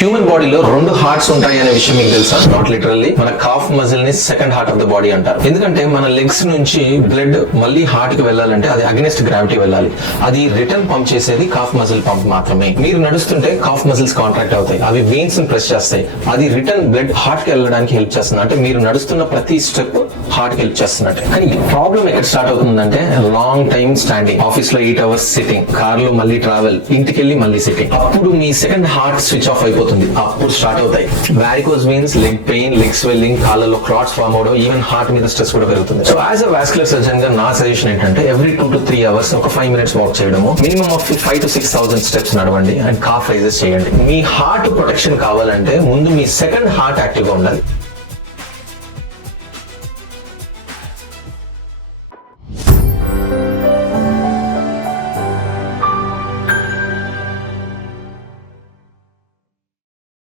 Human బాడీలో రెండు hearts ఉంటాయి అనే విషయం మీకు తెలుసా? Not literally. మన కాఫ్ మజిల్ ని second heart of the body అంటారు. ఎందుకంటే మన లెగ్స్ నుంచి బ్లడ్ మళ్ళీ హార్ట్ కి వెళ్ళాలంటే అది అగెనిస్ట్ గ్రావిటీ వెళ్ళాలి. అది రిటర్న్ పంప్ చేసేది కాఫ్ మజిల్ పంప్ మాత్రమే. మీరు నడుస్తుంటే కాఫ్ మజిల్స్ కాంట్రాక్ట్ అవుతాయి, అవి వెయిన్స్ ని ప్రెస్ చేస్తాయి. అది రిటర్న్ బ్లడ్ హార్ట్ కి వెళ్ళడానికి హెల్ప్ చేస్తుంది. అంటే మీరు నడుస్తున్న ప్రతి స్టెప్ హార్ట్ కి హెల్ప్ చేస్తున్నట్టే. కానీ ప్రాబ్లం ఎక్కడ స్టార్ట్ అవుతుందంటే లాంగ్ టైం స్టాండింగ్, ఆఫీస్ లో 8 hours సిట్టింగ్, కార్ లో మళ్ళీ ట్రావెల్, ఇంటికి వెళ్ళి మళ్ళీ సిట్టింగ్. అప్పుడు మీ సెకండ్ హార్ట్ స్విచ్ ఆఫ్ అయిపోతుంది. అప్పుడు స్టార్ట్ అవుతాయి varicose veins, leg pain, leg swelling, కాళ్ళలో క్లాట్స్ ఫామ్ అవడం, ఈవెన్ హార్ట్ మీద స్ట్రెస్ కూడా పెరుగుతుంది. So as a vascular surgeon గా నా సజెషన్ ఏంటంటే ఎవ్రీ 2 to 3 hours ఒక 5 minutes వాక్ చేయడము, మినిమం ఆఫ్ 5 to 6,000 స్టెప్స్ నడవండి అండ్ కాఫ్ రైజెస్ చేయండి. మీ హార్ట్ ప్రొటెక్షన్ కావాలంటే ముందు మీ సెకండ్ హార్ట్ యాక్టివ్ గా ఉండాలి.